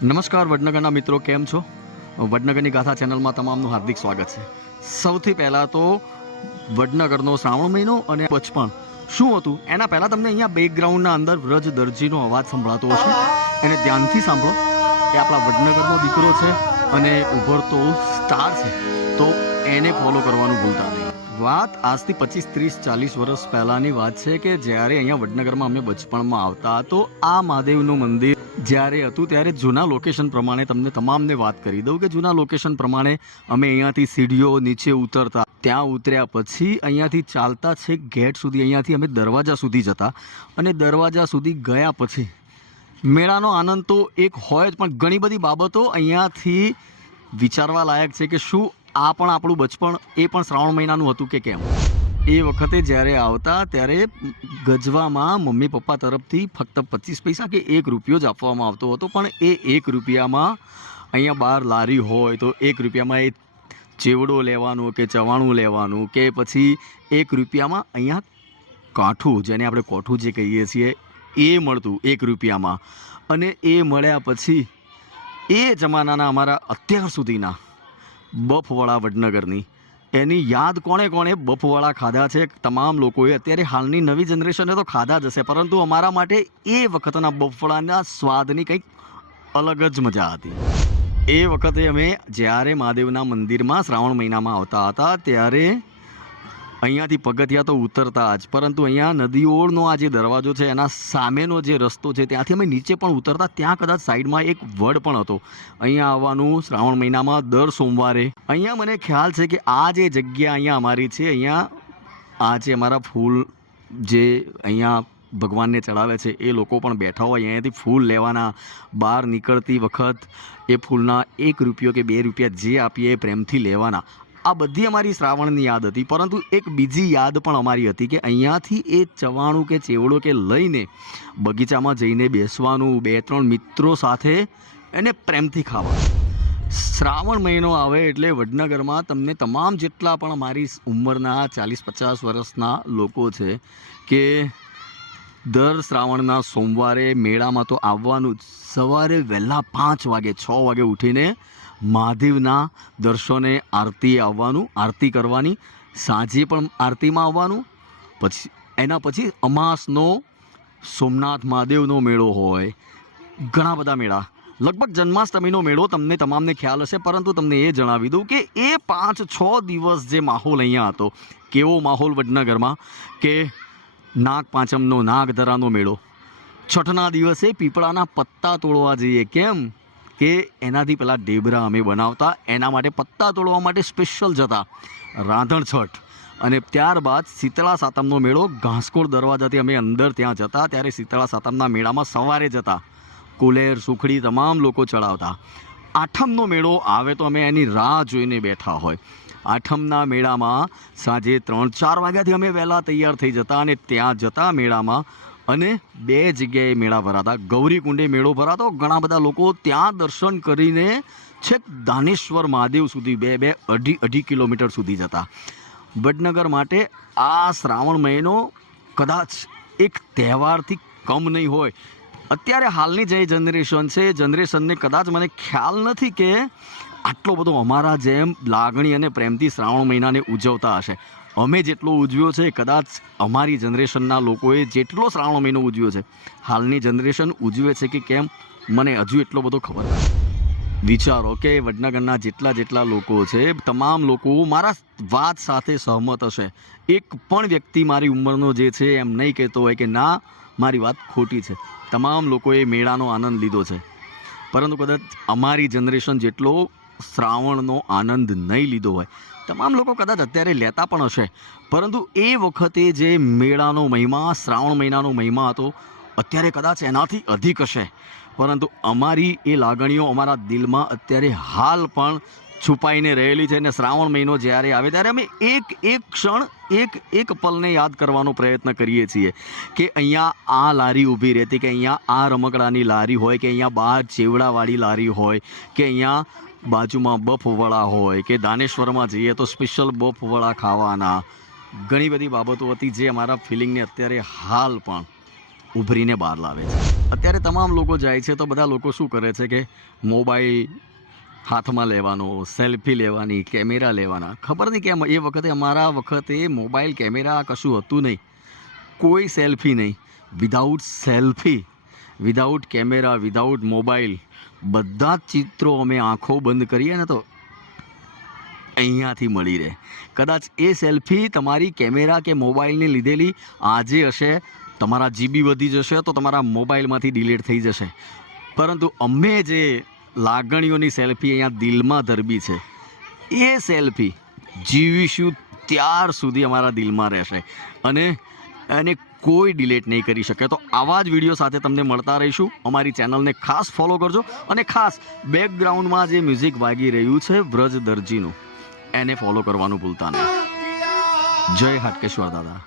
નમસ્કાર વડનગરના મિત્રો, કેમ છો? વડનગરની ગાથા ચેનલમાં તમામનું હાર્દિક સ્વાગત છે. સૌથી પહેલાં તો વડનગરનો શ્રાવણ મહિનો અને બચપણ શું હતું એના પહેલાં તમને અહીંયા બેકગ્રાઉન્ડના અંદર વ્રજ દરજીનો અવાજ સંભળાતો હશે. એને ધ્યાનથી સાંભળો. એ આપણા વડનગરનો દીકરો છે અને ઉભરતો સ્ટાર છે, તો એને ફોલો કરવાનું ભૂલતા નહીં. વાત આજથી 25, 30, 40 વર્ષ પહેલાંની વાત છે કે જ્યારે અહીંયા વડનગરમાં અમે બચપણમાં આવતા, તો આ મહાદેવનું મંદિર જ્યારે હતું ત્યારે જૂના લોકેશન પ્રમાણે તમને તમામને વાત કરી દઉં કે જૂના લોકેશન પ્રમાણે અમે અહીંયાથી સીડીઓ નીચે ઉતરતા, ત્યાં ઉતર્યા પછી અહીંયાથી ચાલતા છેક ગેટ સુધી, અહીંયાથી અમે દરવાજા સુધી જતા અને દરવાજા સુધી ગયા પછી મેળાનો આનંદ તો એક હોય જ, પણ ઘણી બધી બાબતો અહીંયાથી વિચારવા લાયક છે કે શું આ પણ આપણું બચપણ એ પણ શ્રાવણ મહિનાનું હતું કે કેમ. એ વખતે જ્યારે આવતા ત્યારે ગજવામાં મમ્મી પપ્પા તરફથી ફક્ત 25 પૈસા કે 1 રૂપિયો જ આપવામાં આવતો હતો, પણ એ 1 રૂપિયામાં અહીંયા બહાર લારી હોય તો 1 રૂપિયામાં એ ચેવડો લેવાનું કે ચવાણું લેવાનું, કે પછી 1 રૂપિયામાં અહીંયા કાઠું, જેને આપણે કોઠું જે કહીએ છીએ, એ મળતું 1 રૂપિયામાં. અને એ મળ્યા પછી એ જમાનાના અમારા અત્યાર સુધીના બફવડા વડનગરની, એની યાદ કોણે કોણે બફવાળા ખાધા છે તમામ લોકોએ. અત્યારે હાલની નવી જનરેશને તો ખાધા જ હશે, પરંતુ અમારા માટે એ વખતના બફવાળાના સ્વાદની કંઈક અલગ જ મજા હતી. એ વખતે અમે જ્યારે મહાદેવના મંદિરમાં શ્રાવણ મહિનામાં આવતા હતા ત્યારે અહીંયાથી પગથિયા તો ઉતરતા જ, પરંતુ અહીંયા નદીઓળનો આ જે દરવાજો છે એના સામેનો જે રસ્તો છે ત્યાંથી અમે નીચે પણ ઉતરતા. ત્યાં કદાચ સાઈડમાં એક વડ પણ હતો. અહીંયા આવવાનું શ્રાવણ મહિનામાં દર સોમવારે. અહીંયા મને ખ્યાલ છે કે આ જે જગ્યા અહીંયા અમારી છે, અહીંયા આ જે અમારા ફૂલ જે અહીંયા ભગવાનને ચડાવે છે એ લોકો પણ બેઠા હોય. અહીંયાથી ફૂલ લેવાના, બહાર નીકળતી વખત એ ફૂલના 1 રૂપિયો કે 2 રૂપિયા જે આપીએ એ પ્રેમથી લેવાના. આ બધી અમારી શ્રાવણની યાદ હતી. પરંતુ એક બીજી યાદ પણ અમારી હતી કે અહીંયાથી એ ચવાણું કે ચેવડો કે લઈને બગીચામાં જઈને બેસવાનું, 2-3 મિત્રો સાથે એને પ્રેમથી ખાવાનું. શ્રાવણ મહિનો આવે એટલે વડનગરમાં તમને તમામ જેટલા પણ મારી ઉંમરના 40-50 વર્ષના લોકો છે કે દર શ્રાવણના સોમવારે મેળામાં તો આવવાનું જ. સવારે વહેલા 5 વાગે 6 વાગે ઉઠીને મહાદેવના દર્શને આરતી આવવાનું, આરતી કરવાની. સાંજે પણ આરતીમાં આવવાનું. પછી એના પછી અમાસનો સોમનાથ મહાદેવનો મેળો હોય, ઘણા બધા મેળા, લગભગ જન્માષ્ટમીનો મેળો તમને તમામને ખ્યાલ હશે. પરંતુ તમને એ જણાવી દઉં કે એ 5-6 દિવસ જે માહોલ અહીંયા હતો, કેવો માહોલ વડનગરમાં કે નાગ પાંચમનો નાગધરાનો મેળો, છઠના દિવસે પીપળાના પત્તા તોડવા જઈએ. કેમ કે એનાથી પહેલાં ઢેબરા અમે બનાવતા, એના માટે પત્તા તોડવા માટે સ્પેશિયલ જતા રાંધણ છઠ. અને ત્યારબાદ શીતળા સાતમનો મેળો, ઘાસકોળ દરવાજાથી અમે અંદર ત્યાં જતા, ત્યારે શીતળા સાતમના મેળામાં સવારે જતા, કુલેર સુખડી તમામ લોકો ચડાવતા. આઠમનો મેળો આવે તો અમે એની રાહ જોઈને બેઠા હોય. આઠમના મેળામાં સાંજે 3-4 વાગ્યાથી અમે વહેલા તૈયાર થઈ જતા અને ત્યાં જતા મેળામાં. અને 2 જગ્યાએ મેળા ભરાતા. ગૌરીકુંડે મેળો ભરાતો, ઘણા બધા લોકો ત્યાં દર્શન કરીને છેક દાનેશ્વર મહાદેવ સુધી 2-2.5 કિલોમીટર સુધી જતા. વડનગર માટે આ શ્રાવણ મહિનો કદાચ એક તહેવારથી કમ નહીં હોય. અત્યારે હાલની જે જનરેશન છે, જનરેશનને કદાચ મને ખ્યાલ નથી કે આટલો બધો અમારા જેમ લાગણી અને પ્રેમથી શ્રાવણ મહિનાને ઉજવતા હશે. અમે જેટલો ઉજવ્યો છે, કદાચ અમારી જનરેશનના લોકોએ જેટલો શ્રાવણ મહિનો ઉજવ્યો છે, હાલની જનરેશન ઉજવે છે કે કેમ મને હજુ એટલો બધો ખબર નથી. વિચારો કે વડનગરના જેટલા લોકો છે, તમામ લોકો મારા વાત સાથે સહમત હશે. એક પણ વ્યક્તિ મારી ઉંમરનો જે છે એમ નહીં કહેતો હોય કે ના મારી વાત ખોટી છે. તમામ લોકોએ મેળાનો આનંદ લીધો છે, પરંતુ કદાચ અમારી જનરેશન જેટલો શ્રાવણનો આનંદ નહીં લીધો હોય. તમામ લોકો કદાચ અત્યારે લેતા પણ હશે, પરંતુ એ વખતે જે મેળાનો મહિમા, શ્રાવણ મહિનાનો મહિમા હતો, અત્યારે કદાચ એનાથી અધિક હશે. પરંતુ અમારી એ લાગણીઓ અમારા દિલમાં અત્યારે હાલ પણ છુપાઈને રહેલી છે. અને શ્રાવણ મહિનો જ્યારે આવે ત્યારે અમે એક ક્ષણ, એક પલને યાદ કરવાનો પ્રયત્ન કરીએ છીએ કે અહીંયા આ લારી ઊભી રહેતી, કે અહીંયા આ રમકડાની લારી હોય, કે અહીંયા બહાર ચેવડાવાળી લારી હોય, કે અહીંયા બાજુમાં બફવડા હોય, કે દાનેશ્વરમાં જઈએ તો સ્પેશિયલ બફવડા ખાવાના. ઘણી બધી બાબતો હતી જે અમારા ફિલિંગને અત્યારે હાલ પણ ઉભરીને બહાર લાવે છે. અત્યારે તમામ લોકો જાય છે તો બધા લોકો શું કરે છે કે મોબાઈલ હાથમાં લેવાનો, સેલ્ફી લેવાની, કેમેરા લેવાના. ખબર નહીં કેમ એ વખતે અમારા વખતે મોબાઈલ કેમેરા કશું હતું નહીં, કોઈ સેલ્ફી નહીં. Without selfie, without camera, without mobile બધા જ ચિત્રો અમે આંખો બંધ કરીએ ને તો અહીંયાથી મળી રહે. કદાચ એ સેલ્ફી તમારી કેમેરા કે મોબાઈલની લીધેલી આજે હશે, તમારા જીબી વધી જશે તો તમારા મોબાઈલમાંથી ડિલીટ થઈ જશે, પરંતુ અમે જે લાગણીઓની સેલ્ફી અહીંયા દિલમાં ધરબી છે એ સેલ્ફી જીવીશું ત્યાર સુધી અમારા દિલમાં રહેશે અને એને કોઈ ડિલીટ નહીં કરી શકે. તો આવા જ વિડીયો સાથે તમને મળતા રહીશું. અમારી ચેનલને ખાસ ફોલો કરજો અને ખાસ બેકગ્રાઉન્ડમાં જે મ્યુઝિક વાગી રહ્યું છે વ્રજ દરજીનું, એને ફોલો કરવાનું ભૂલતા નહીં. જય હાટકેશ્વર દાદા.